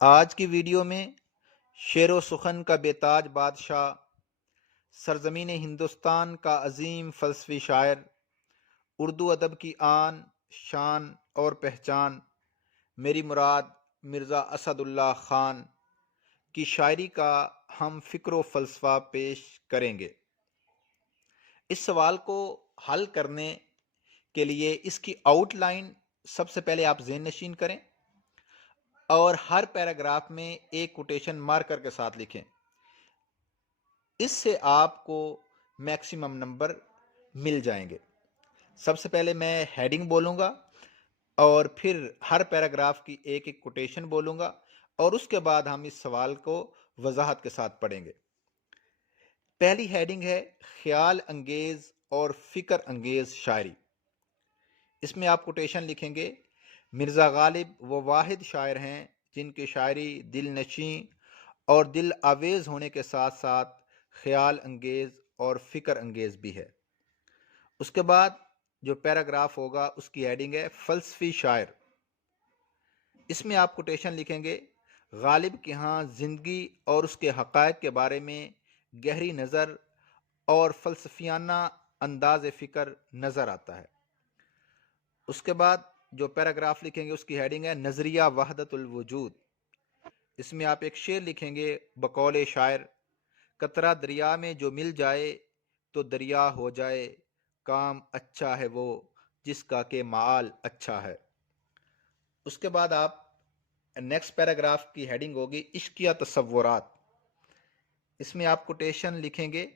آج کی ویڈیو میں شعر و سخن کا بیتاج بادشاہ، سرزمین ہندوستان کا عظیم فلسفی شاعر، اردو ادب کی آن، شان اور پہچان، میری مراد مرزا اسد اللہ خان کی شاعری کا ہم فکر و فلسفہ پیش کریں گے۔ اس سوال کو حل کرنے کے لیے اس کی آؤٹ لائن سب سے پہلے آپ ذہن نشین کریں اور ہر پیراگراف میں ایک کوٹیشن مارکر کے ساتھ لکھیں۔ اس سے آپ کو میکسیمم نمبر مل جائیں گے۔ سب سے پہلے میں ہیڈنگ بولوں گا اور پھر ہر پیراگراف کی ایک ایک کوٹیشن بولوں گا اور اس کے بعد ہم اس سوال کو وضاحت کے ساتھ پڑھیں گے۔ پہلی ہیڈنگ ہے خیال انگیز اور فکر انگیز شاعری۔ اس میں آپ کوٹیشن لکھیں گے، مرزا غالب وہ واحد شاعر ہیں جن کی شاعری دل نشیں اور دل آویز ہونے کے ساتھ ساتھ خیال انگیز اور فکر انگیز بھی ہے۔ اس کے بعد جو پیراگراف ہوگا اس کی ہیڈنگ ہے فلسفی شاعر۔ اس میں آپ کوٹیشن لکھیں گے، غالب کے ہاں زندگی اور اس کے حقائق کے بارے میں گہری نظر اور فلسفیانہ انداز فکر نظر آتا ہے۔ اس کے بعد جو پیراگراف لکھیں گے اس کی ہیڈنگ ہے نظریہ وحدت الوجود۔ اس میں آپ ایک شعر لکھیں گے بقول شاعر، قطرہ دریا میں جو مل جائے تو دریا ہو جائے، کام اچھا ہے وہ جس کا کہ معال اچھا ہے۔ اس کے بعد آپ نیکسٹ پیراگراف کی ہیڈنگ ہوگی عشقیہ تصورات۔ اس میں آپ کوٹیشن لکھیں گے،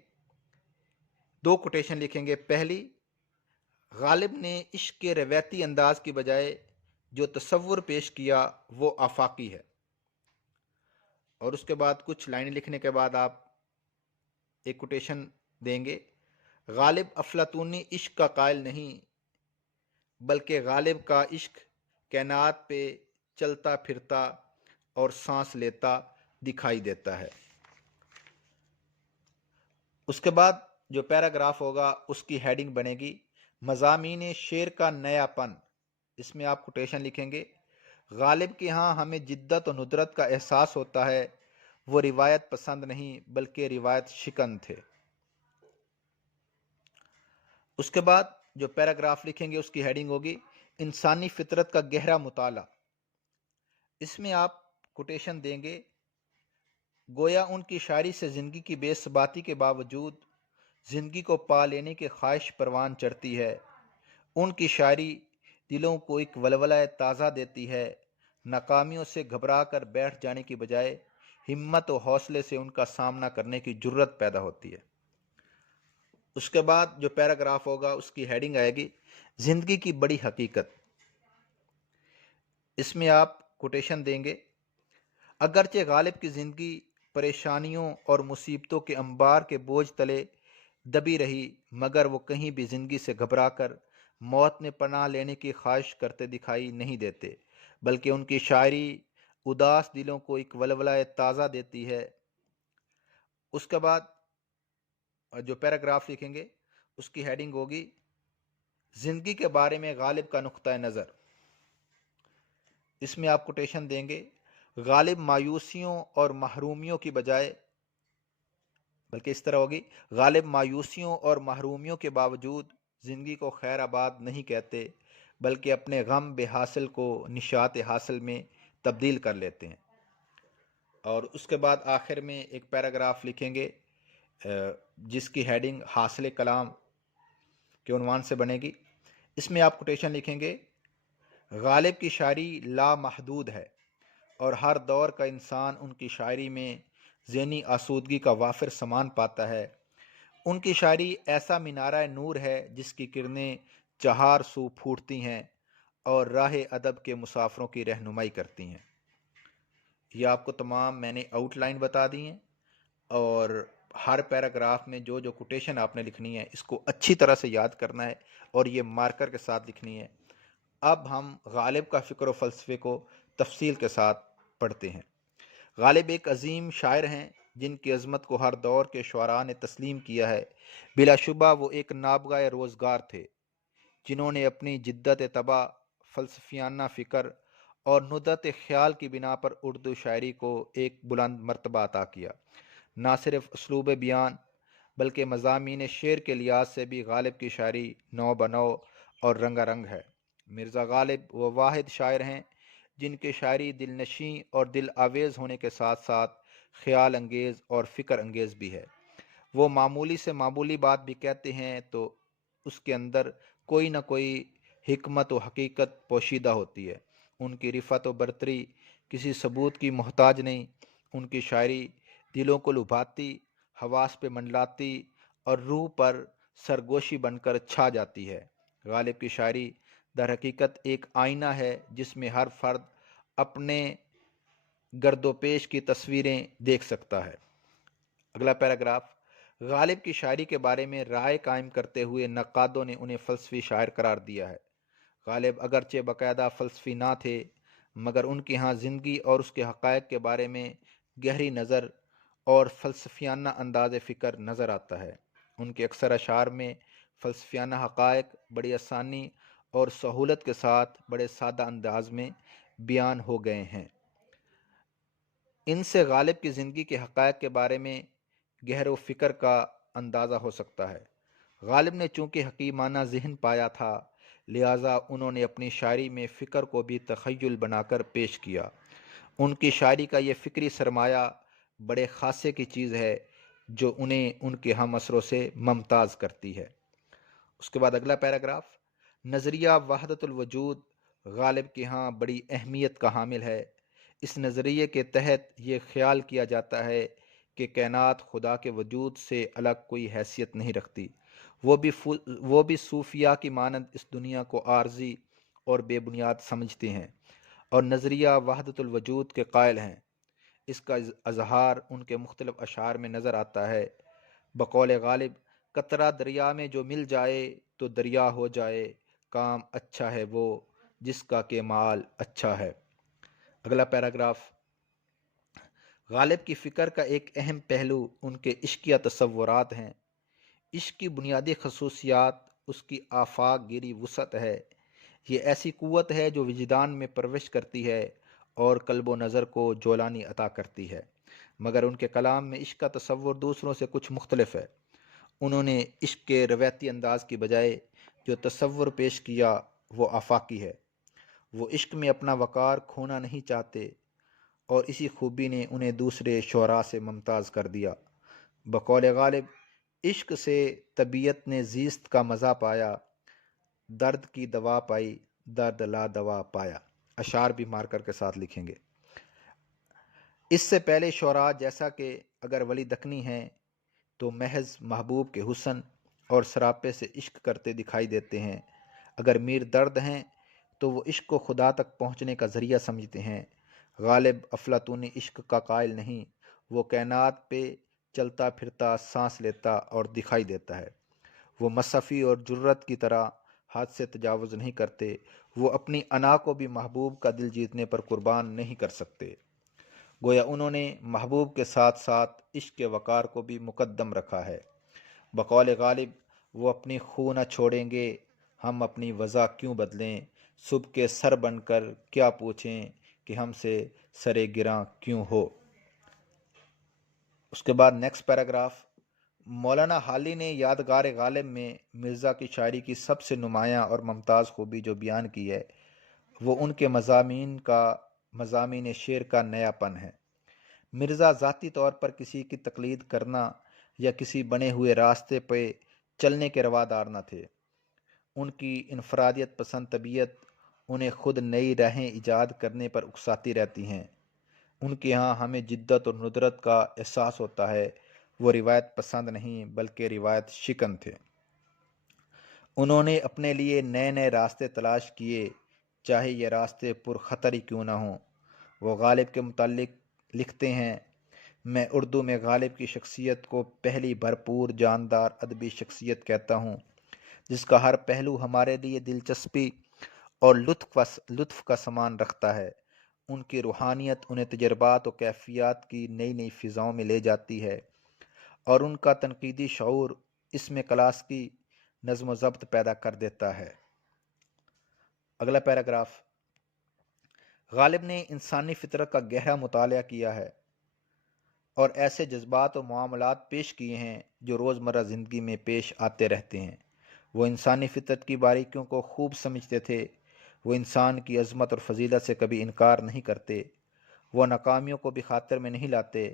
دو کوٹیشن لکھیں گے۔ پہلی، غالب نے عشق کے روایتی انداز کی بجائے جو تصور پیش کیا وہ آفاقی ہے۔ اور اس کے بعد کچھ لائنیں لکھنے کے بعد آپ ایک کوٹیشن دیں گے، غالب افلاطونی عشق کا قائل نہیں بلکہ غالب کا عشق کائنات پہ چلتا پھرتا اور سانس لیتا دکھائی دیتا ہے۔ اس کے بعد جو پیراگراف ہوگا اس کی ہیڈنگ بنے گی مضامین شعر کا نیا پن۔ اس میں آپ کوٹیشن لکھیں گے، غالب کے ہاں ہمیں جدت و ندرت کا احساس ہوتا ہے، وہ روایت پسند نہیں بلکہ روایت شکن تھے۔ اس کے بعد جو پیراگراف لکھیں گے اس کی ہیڈنگ ہوگی انسانی فطرت کا گہرا مطالعہ۔ اس میں آپ کوٹیشن دیں گے، گویا ان کی شاعری سے زندگی کی بے ثباتی کے باوجود زندگی کو پا لینے کی خواہش پروان چڑھتی ہے، ان کی شاعری دلوں کو ایک ولولہ تازہ دیتی ہے، ناکامیوں سے گھبرا کر بیٹھ جانے کی بجائے ہمت و حوصلے سے ان کا سامنا کرنے کی جرت پیدا ہوتی ہے۔ اس کے بعد جو پیراگراف ہوگا اس کی ہیڈنگ آئے گی زندگی کی بڑی حقیقت۔ اس میں آپ کوٹیشن دیں گے، اگرچہ غالب کی زندگی پریشانیوں اور مصیبتوں کے انبار کے بوجھ تلے دبی رہی، مگر وہ کہیں بھی زندگی سے گھبرا کر موت میں پناہ لینے کی خواہش کرتے دکھائی نہیں دیتے، بلکہ ان کی شاعری اداس دلوں کو ایک ولولہ تازہ دیتی ہے۔ اس کے بعد جو پیراگراف لکھیں گے اس کی ہیڈنگ ہوگی زندگی کے بارے میں غالب کا نقطہ نظر۔ اس میں آپ کوٹیشن دیں گے، غالب مایوسیوں اور محرومیوں کی بجائے، بلکہ اس طرح ہوگی، غالب مایوسیوں اور محرومیوں کے باوجود زندگی کو خیر آباد نہیں کہتے بلکہ اپنے غم بے حاصل کو نشاط حاصل میں تبدیل کر لیتے ہیں۔ اور اس کے بعد آخر میں ایک پیراگراف لکھیں گے جس کی ہیڈنگ حاصل کلام کے عنوان سے بنے گی۔ اس میں آپ کوٹیشن لکھیں گے، غالب کی شاعری لامحدود ہے اور ہر دور کا انسان ان کی شاعری میں ذہنی آسودگی کا وافر سامان پاتا ہے، ان کی شاعری ایسا مینارہ نور ہے جس کی کرنیں چہار سو پھوٹتی ہیں اور راہ ادب کے مسافروں کی رہنمائی کرتی ہیں۔ یہ آپ کو تمام میں نے آؤٹ لائن بتا دی ہیں اور ہر پیراگراف میں جو جو کوٹیشن آپ نے لکھنی ہے اس کو اچھی طرح سے یاد کرنا ہے اور یہ مارکر کے ساتھ لکھنی ہے۔ اب ہم غالب کا فکر و فلسفے کو تفصیل کے ساتھ پڑھتے ہیں۔ غالب ایک عظیم شاعر ہیں جن کی عظمت کو ہر دور کے شعراء نے تسلیم کیا ہے۔ بلا شبہ وہ ایک نابغہ روزگار تھے جنہوں نے اپنی جدت طبع، فلسفیانہ فکر اور ندرت خیال کی بنا پر اردو شاعری کو ایک بلند مرتبہ عطا کیا۔ نہ صرف اسلوب بیان بلکہ مضامین شعر کے لحاظ سے بھی غالب کی شاعری نو بنو اور رنگا رنگ ہے۔ مرزا غالب وہ واحد شاعر ہیں جن کی شاعری دل نشیں اور دل آویز ہونے کے ساتھ ساتھ خیال انگیز اور فکر انگیز بھی ہے۔ وہ معمولی سے معمولی بات بھی کہتے ہیں تو اس کے اندر کوئی نہ کوئی حکمت و حقیقت پوشیدہ ہوتی ہے۔ ان کی رفعت و برتری کسی ثبوت کی محتاج نہیں۔ ان کی شاعری دلوں کو لبھاتی، حواس پہ منڈلاتی اور روح پر سرگوشی بن کر چھا جاتی ہے۔ غالب کی شاعری در حقیقت ایک آئینہ ہے جس میں ہر فرد اپنے گرد و پیش کی تصویریں دیکھ سکتا ہے۔ اگلا پیراگراف، غالب کی شاعری کے بارے میں رائے قائم کرتے ہوئے نقادوں نے انہیں فلسفی شاعر قرار دیا ہے۔ غالب اگرچہ باقاعدہ فلسفی نہ تھے مگر ان کے ہاں زندگی اور اس کے حقائق کے بارے میں گہری نظر اور فلسفیانہ انداز فکر نظر آتا ہے۔ ان کے اکثر اشعار میں فلسفیانہ حقائق بڑی آسانی اور سہولت کے ساتھ بڑے سادہ انداز میں بیان ہو گئے ہیں۔ ان سے غالب کی زندگی کے حقائق کے بارے میں گہر و فکر کا اندازہ ہو سکتا ہے۔ غالب نے چونکہ حکیمانہ ذہن پایا تھا لہٰذا انہوں نے اپنی شاعری میں فکر کو بھی تخیل بنا کر پیش کیا۔ ان کی شاعری کا یہ فکری سرمایہ بڑے خاصے کی چیز ہے جو انہیں ان کے ہم عصروں سے ممتاز کرتی ہے۔ اس کے بعد اگلا پیراگراف، نظریہ وحدت الوجود غالب کے ہاں بڑی اہمیت کا حامل ہے۔ اس نظریے کے تحت یہ خیال کیا جاتا ہے کہ کائنات خدا کے وجود سے الگ کوئی حیثیت نہیں رکھتی۔ وہ بھی صوفیاء کی مانند اس دنیا کو عارضی اور بے بنیاد سمجھتے ہیں اور نظریہ وحدت الوجود کے قائل ہیں۔ اس کا اظہار ان کے مختلف اشعار میں نظر آتا ہے۔ بقول غالب، قطرہ دریا میں جو مل جائے تو دریا ہو جائے، کام اچھا ہے وہ جس کا کہ مال اچھا ہے۔ اگلا پیراگراف، غالب کی فکر کا ایک اہم پہلو ان کے عشقیہ تصورات ہیں۔ عشق کی بنیادی خصوصیات اس کی آفاق گیری وسعت ہے۔ یہ ایسی قوت ہے جو وجدان میں پرورش کرتی ہے اور قلب و نظر کو جولانی عطا کرتی ہے۔ مگر ان کے کلام میں عشق کا تصور دوسروں سے کچھ مختلف ہے۔ انہوں نے عشق کے روایتی انداز کی بجائے جو تصور پیش کیا وہ آفاقی ہے۔ وہ عشق میں اپنا وقار کھونا نہیں چاہتے اور اسی خوبی نے انہیں دوسرے شعراء سے ممتاز کر دیا۔ بقول غالب، عشق سے طبیعت نے زیست کا مزہ پایا، درد کی دوا پائی، درد لا دوا پایا۔ اشعار بھی مارکر کے ساتھ لکھیں گے۔ اس سے پہلے شعراء جیسا کہ اگر ولی دکنی ہیں تو محض محبوب کے حسن اور سراپے سے عشق کرتے دکھائی دیتے ہیں۔ اگر میر درد ہیں تو وہ عشق کو خدا تک پہنچنے کا ذریعہ سمجھتے ہیں۔ غالب افلاطونی عشق کا قائل نہیں، وہ کائنات پہ چلتا پھرتا سانس لیتا اور دکھائی دیتا ہے۔ وہ مصفی اور جرت کی طرح حد سے تجاوز نہیں کرتے۔ وہ اپنی انا کو بھی محبوب کا دل جیتنے پر قربان نہیں کر سکتے۔ گویا انہوں نے محبوب کے ساتھ ساتھ عشق کے وقار کو بھی مقدم رکھا ہے۔ بقول غالب، وہ اپنی خو نہ چھوڑیں گے، ہم اپنی وضع کیوں بدلیں، صبح کے سر بن کر کیا پوچھیں کہ ہم سے سرے گراں کیوں ہو۔ اس کے بعد نیکسٹ پیراگراف، مولانا حالی نے یادگار غالب میں مرزا کی شاعری کی سب سے نمایاں اور ممتاز خوبی جو بیان کی ہے وہ ان کے مضامین شعر کا نیا پن ہے۔ مرزا ذاتی طور پر کسی کی تقلید کرنا یا کسی بنے ہوئے راستے پہ چلنے کے روادار نہ تھے۔ ان کی انفرادیت پسند طبیعت انہیں خود نئی راہیں ایجاد کرنے پر اکساتی رہتی ہیں۔ ان کے ہاں ہمیں جدت اور ندرت کا احساس ہوتا ہے۔ وہ روایت پسند نہیں بلکہ روایت شکن تھے۔ انہوں نے اپنے لیے نئے نئے راستے تلاش کیے چاہے یہ راستے پرخطر ہی کیوں نہ ہوں۔ وہ غالب کے متعلق لکھتے ہیں، میں اردو میں غالب کی شخصیت کو پہلی بھرپور جاندار ادبی شخصیت کہتا ہوں جس کا ہر پہلو ہمارے لیے دلچسپی اور لطف کا سامان رکھتا ہے۔ ان کی روحانیت انہیں تجربات و کیفیات کی نئی نئی فضاؤں میں لے جاتی ہے اور ان کا تنقیدی شعور اس میں کلاس کی نظم و ضبط پیدا کر دیتا ہے۔ اگلا پیراگراف، غالب نے انسانی فطرت کا گہرا مطالعہ کیا ہے اور ایسے جذبات و معاملات پیش کیے ہیں جو روزمرہ زندگی میں پیش آتے رہتے ہیں۔ وہ انسانی فطرت کی باریکیوں کو خوب سمجھتے تھے۔ وہ انسان کی عظمت اور فضیلت سے کبھی انکار نہیں کرتے۔ وہ ناکامیوں کو بھی خاطر میں نہیں لاتے۔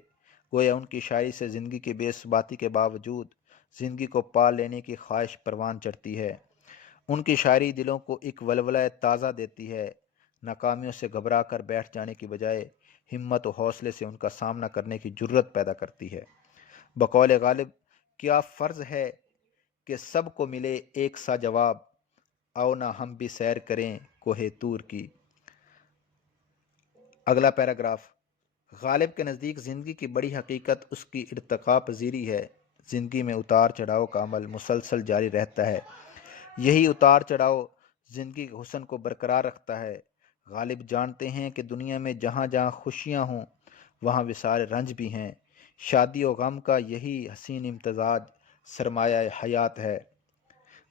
گویا ان کی شاعری سے زندگی کی بے ثباتی کے باوجود زندگی کو پا لینے کی خواہش پروان چڑھتی ہے۔ ان کی شاعری دلوں کو ایک ولولہ تازہ دیتی ہے۔ ناکامیوں سے گھبرا کر بیٹھ جانے کی بجائے ہمت و حوصلے سے ان کا سامنا کرنے کی جرت پیدا کرتی ہے۔ بقول غالب، کیا فرض ہے کہ سب کو ملے ایک سا جواب، آؤ نہ ہم بھی سیر کریں کوہ طور کی۔ اگلا پیراگراف۔ غالب کے نزدیک زندگی کی بڑی حقیقت اس کی ارتقاء پذیری ہے۔ زندگی میں اتار چڑھاؤ کا عمل مسلسل جاری رہتا ہے۔ یہی اتار چڑھاؤ زندگی کے حسن کو برقرار رکھتا ہے۔ غالب جانتے ہیں کہ دنیا میں جہاں جہاں خوشیاں ہوں وہاں وسار رنج بھی ہیں۔ شادی و غم کا یہی حسین امتزاج سرمایہ حیات ہے۔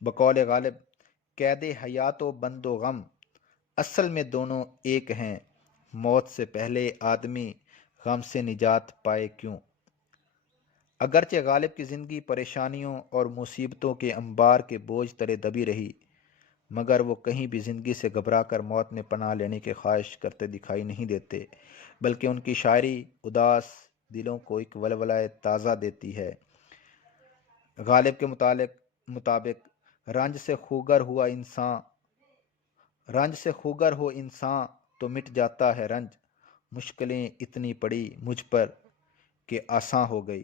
بقول غالب، قید حیات و بند و غم اصل میں دونوں ایک ہیں۔ موت سے پہلے آدمی غم سے نجات پائے کیوں؟ اگرچہ غالب کی زندگی پریشانیوں اور مصیبتوں کے انبار کے بوجھ تلے دبی رہی، مگر وہ کہیں بھی زندگی سے گھبرا کر موت میں پناہ لینے کی خواہش کرتے دکھائی نہیں دیتے، بلکہ ان کی شاعری اداس دلوں کو ایک ولولہ تازہ دیتی ہے۔ غالب کے مطابق رنج سے خوگر ہو انسان تو مٹ جاتا ہے رنج، مشکلیں اتنی پڑی مجھ پر کہ آساں ہو گئی۔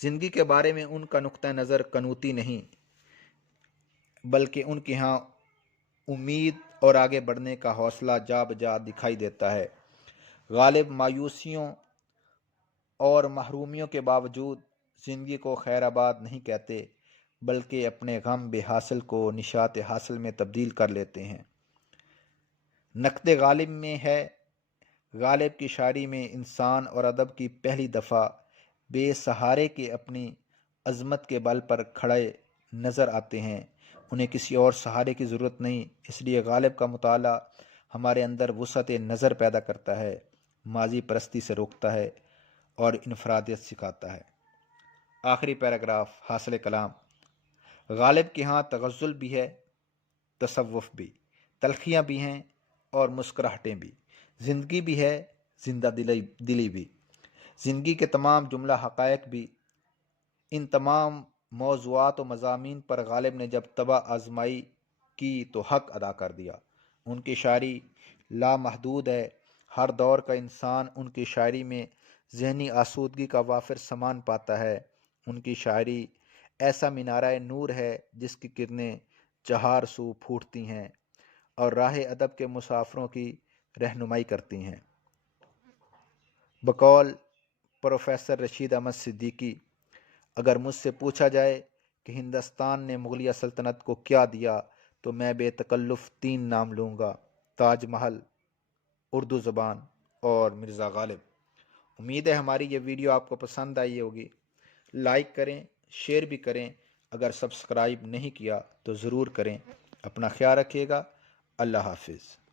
زندگی کے بارے میں ان کا نقطہ نظر کنوتی نہیں، بلکہ ان کے ہاں امید اور آگے بڑھنے کا حوصلہ جا بجا دکھائی دیتا ہے۔ غالب مایوسیوں اور محرومیوں کے باوجود زندگی کو خیر آباد نہیں کہتے، بلکہ اپنے غم بے حاصل کو نشاط حاصل میں تبدیل کر لیتے ہیں۔ نقد غالب میں ہے، غالب کی شاعری میں انسان اور ادب کی پہلی دفعہ بے سہارے کے اپنی عظمت کے بل پر کھڑے نظر آتے ہیں۔ انہیں کسی اور سہارے کی ضرورت نہیں، اس لیے غالب کا مطالعہ ہمارے اندر وسعت نظر پیدا کرتا ہے، ماضی پرستی سے روکتا ہے اور انفرادیت سکھاتا ہے۔ آخری پیراگراف حاصل کلام۔ غالب کے ہاں تغزل بھی ہے، تصوف بھی، تلخیاں بھی ہیں اور مسکراہٹیں بھی، زندگی بھی ہے، زندہ دلی بھی، زندگی کے تمام جملہ حقائق بھی۔ ان تمام موضوعات و مضامین پر غالب نے جب طبع آزمائی کی تو حق ادا کر دیا۔ ان کی شاعری لامحدود ہے۔ ہر دور کا انسان ان کی شاعری میں ذہنی آسودگی کا وافر سامان پاتا ہے۔ ان کی شاعری ایسا مینارہ نور ہے جس کی کرنیں چہار سو پھوٹتی ہیں اور راہ ادب کے مسافروں کی رہنمائی کرتی ہیں۔ بقول پروفیسر رشید احمد صدیقی، اگر مجھ سے پوچھا جائے کہ ہندوستان نے مغلیہ سلطنت کو کیا دیا تو میں بے تکلف 3 نام لوں گا: تاج محل، اردو زبان اور مرزا غالب۔ امید ہے ہماری یہ ویڈیو آپ کو پسند آئی ہوگی۔ لائک کریں، شیئر بھی کریں۔ اگر سبسکرائب نہیں کیا تو ضرور کریں۔ اپنا خیال رکھیے گا۔ اللہ حافظ۔